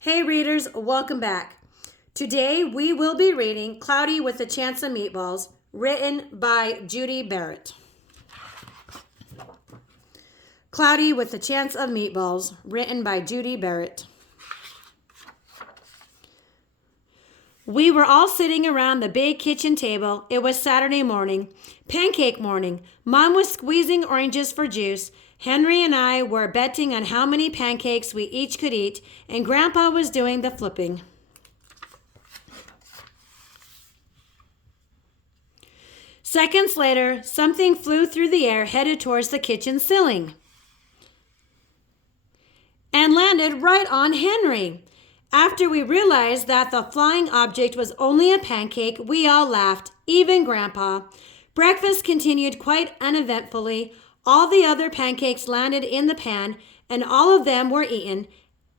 Hey readers, welcome back. Today we will be reading Cloudy with a Chance of Meatballs, written by Judi Barrett. Cloudy with a Chance of Meatballs, written by Judi Barrett. We were all sitting around the big kitchen table. It was Saturday morning, pancake morning. Mom was squeezing oranges for juice. Henry and I were betting on how many pancakes we each could eat, and Grandpa was doing the flipping. Seconds later, something flew through the air headed towards the kitchen ceiling and landed right on Henry. After we realized that the flying object was only a pancake, we all laughed, even Grandpa. Breakfast continued quite uneventfully. All the other pancakes landed in the pan, and all of them were eaten,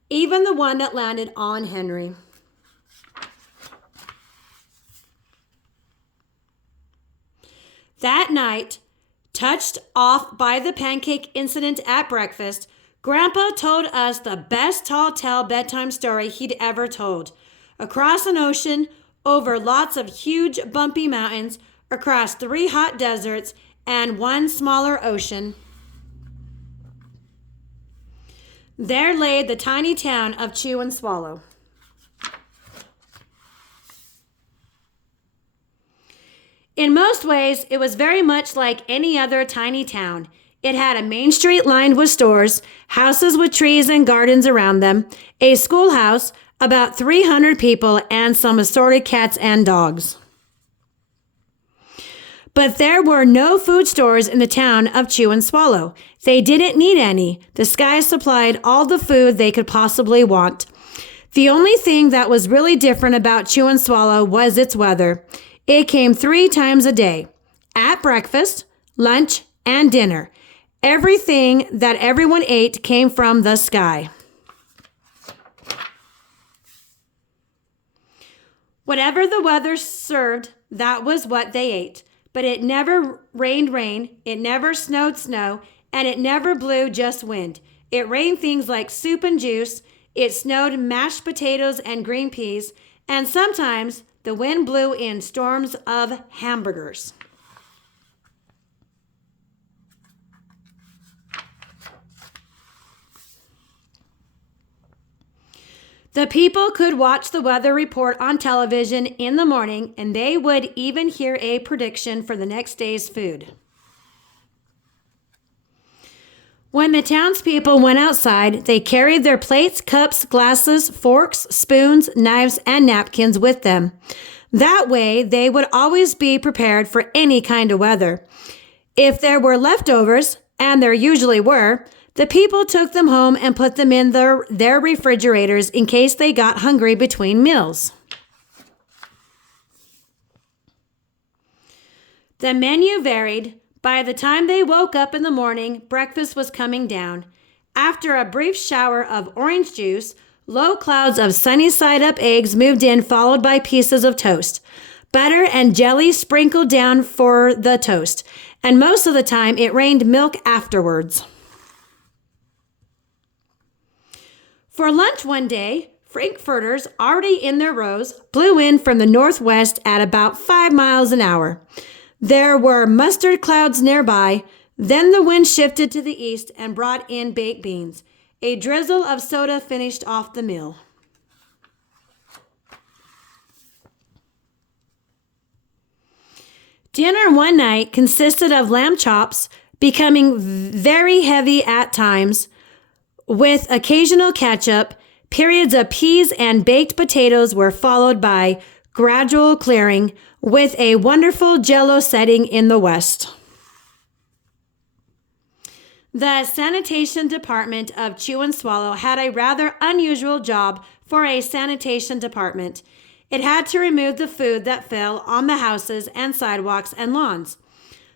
even the one that landed on Henry. That night, touched off by the pancake incident at breakfast, Grandpa told us the best tall tale bedtime story he'd ever told. Across an ocean, over lots of huge bumpy mountains, across 3 hot deserts, and 1 smaller ocean, there lay the tiny town of Chew and Swallow. In most ways, it was very much like any other tiny town. It had a main street lined with stores, houses with trees and gardens around them, a schoolhouse, about 300 people, and some assorted cats and dogs. But there were no food stores in the town of Chew and Swallow. They didn't need any. The sky supplied all the food they could possibly want. The only thing that was really different about Chew and Swallow was its weather. It came 3 times a day, at breakfast, lunch, and dinner. Everything that everyone ate came from the sky. Whatever the weather served, that was what they ate. But it never rained rain, it never snowed snow, and it never blew just wind. It rained things like soup and juice, it snowed mashed potatoes and green peas, and sometimes the wind blew in storms of hamburgers. The people could watch the weather report on television in the morning, and they would even hear a prediction for the next day's food. When the townspeople went outside, they carried their plates, cups, glasses, forks, spoons, knives, and napkins with them. That way, they would always be prepared for any kind of weather. If there were leftovers, and there usually were, the people took them home and put them in their refrigerators in case they got hungry between meals. The menu varied. By the time they woke up in the morning, breakfast was coming down. After a brief shower of orange juice, low clouds of sunny-side-up eggs moved in, followed by pieces of toast. Butter and jelly sprinkled down for the toast, and most of the time it rained milk afterwards. For lunch one day, frankfurters, already in their rows, blew in from the northwest at about 5 miles an hour. There were mustard clouds nearby. Then the wind shifted to the east and brought in baked beans. A drizzle of soda finished off the meal. Dinner one night consisted of lamb chops, becoming very heavy at times, with occasional ketchup. Periods of peas and baked potatoes were followed by gradual clearing, with a wonderful Jell-O setting in the west. The Sanitation Department of Chew and Swallow had a rather unusual job for a sanitation department. It had to remove the food that fell on the houses and sidewalks and lawns.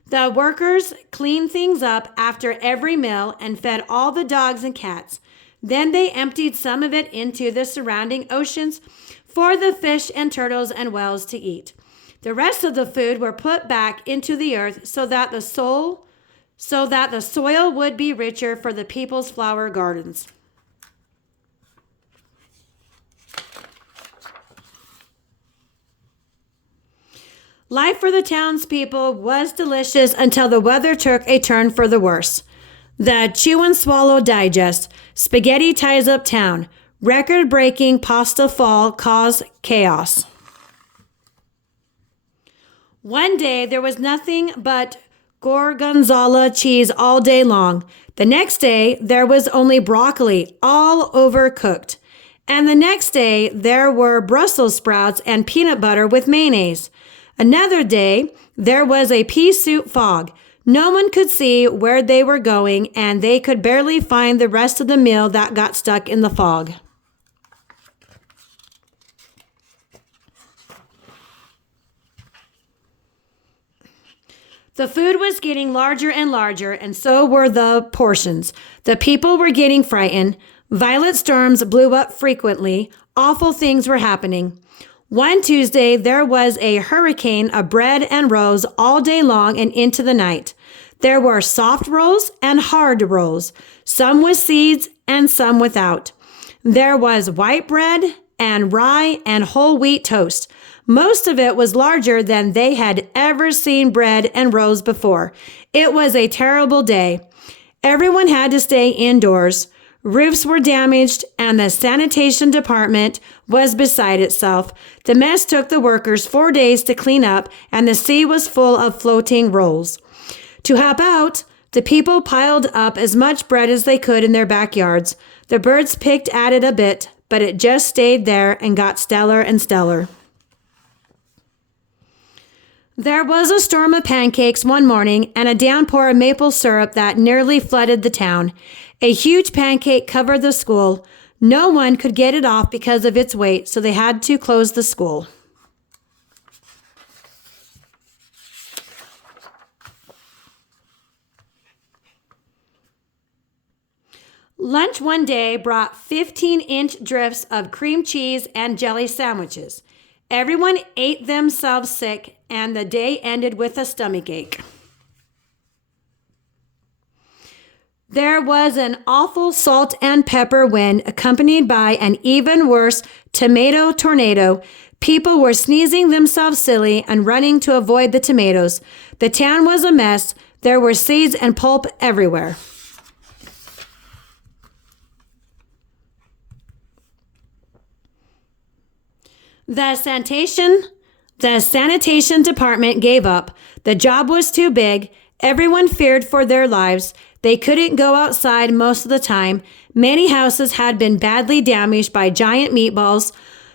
The workers cleaned things up after every meal and fed all the dogs and cats. Then they emptied some of it into the surrounding oceans for the fish and turtles and whales to eat. The rest of the food were put back into the earth so that the soil would be richer for the people's flower gardens. Life for the townspeople was delicious until the weather took a turn for the worse. The Chew and Swallow Digest, Spaghetti Ties Up Town, record-breaking pasta fall caused chaos. One day there was nothing but gorgonzola cheese all day long. The next day there was only broccoli, all overcooked. And the next day there were Brussels sprouts and peanut butter with mayonnaise. Another day there was a pea soup fog. No one could see where they were going, and they could barely find the rest of the meal that got stuck in the fog. The food was getting larger and larger, and so were the portions. The people were getting frightened. Violent storms blew up frequently. Awful things were happening. One Tuesday, there was a hurricane of bread and rolls all day long and into the night. There were soft rolls and hard rolls, some with seeds and some without. There was white bread and rye and whole wheat toast. Most of it was larger than they had ever seen bread and rolls before. It was a terrible day. Everyone had to stay indoors. Roofs were damaged, and the sanitation department was beside itself. The mess took the workers 4 days to clean up, and the sea was full of floating rolls. To help out, the people piled up as much bread as they could in their backyards. The birds picked at it a bit, but it just stayed there and got stellar and stellar. There was a storm of pancakes one morning and a downpour of maple syrup that nearly flooded the town. A huge pancake covered the school. No one could get it off because of its weight, so they had to close the school. Lunch one day brought 15-inch drifts of cream cheese and jelly sandwiches. Everyone ate themselves sick, and the day ended with a stomachache. There was an awful salt and pepper wind accompanied by an even worse tomato tornado. People were sneezing themselves silly and running to avoid the tomatoes. The town was a mess. There were seeds and pulp everywhere. The sanitation department gave up. The job was too big. Everyone feared for their lives. They couldn't go outside most of the time. Many houses had been badly damaged by giant meatballs.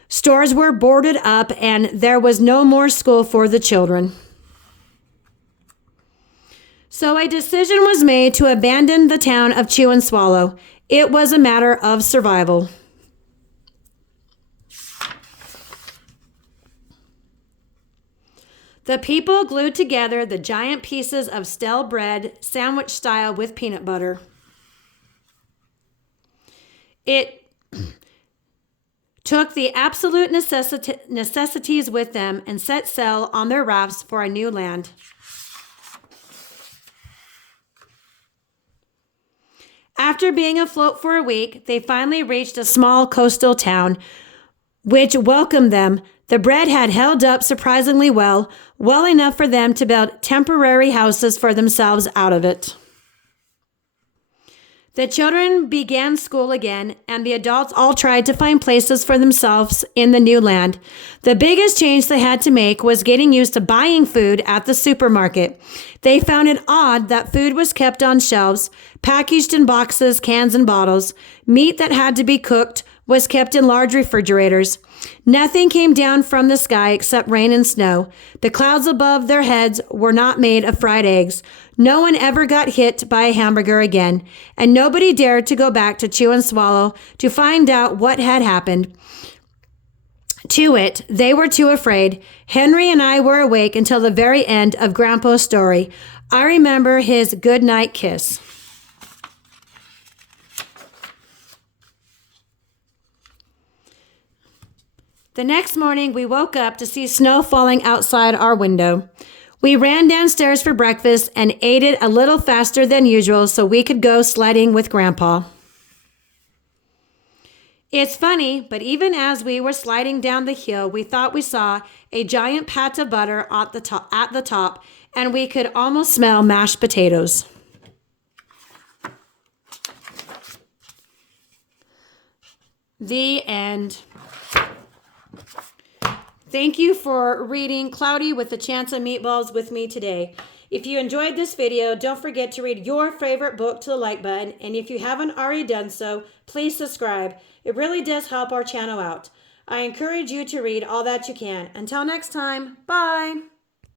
Stores were boarded up, and there was no more school for the children. So a decision was made to abandon the town of Chew and Swallow. It was a matter of survival. The people glued together the giant pieces of stale bread, sandwich style with peanut butter. It took the absolute necessities with them and set sail on their rafts for a new land. After being afloat for a week, they finally reached a small coastal town, which welcomed them. The bread had held up surprisingly well enough for them to build temporary houses for themselves out of it. The children began school again, and the adults all tried to find places for themselves in the new land. The biggest change they had to make was getting used to buying food at the supermarket. They found it odd that food was kept on shelves, packaged in boxes, cans, and bottles. Meat that had to be cooked was kept in large refrigerators. Nothing came down from the sky except rain and snow. The clouds above their heads were not made of fried eggs. No one ever got hit by a hamburger again, and nobody dared to go back to Chew and Swallow to find out what had happened to it. They were too afraid. Henry and I were awake until the very end of Grandpa's story. I remember his goodnight kiss. The next morning, we woke up to see snow falling outside our window. We ran downstairs for breakfast and ate it a little faster than usual so we could go sledding with Grandpa. It's funny, but even as we were sliding down the hill, we thought we saw a giant pat of butter at the top, and we could almost smell mashed potatoes. The end. Thank you for reading Cloudy with a Chance of Meatballs with me today. If you enjoyed this video, don't forget to read your favorite book to the like button. And if you haven't already done so, please subscribe. It really does help our channel out. I encourage you to read all that you can. Until next time, bye.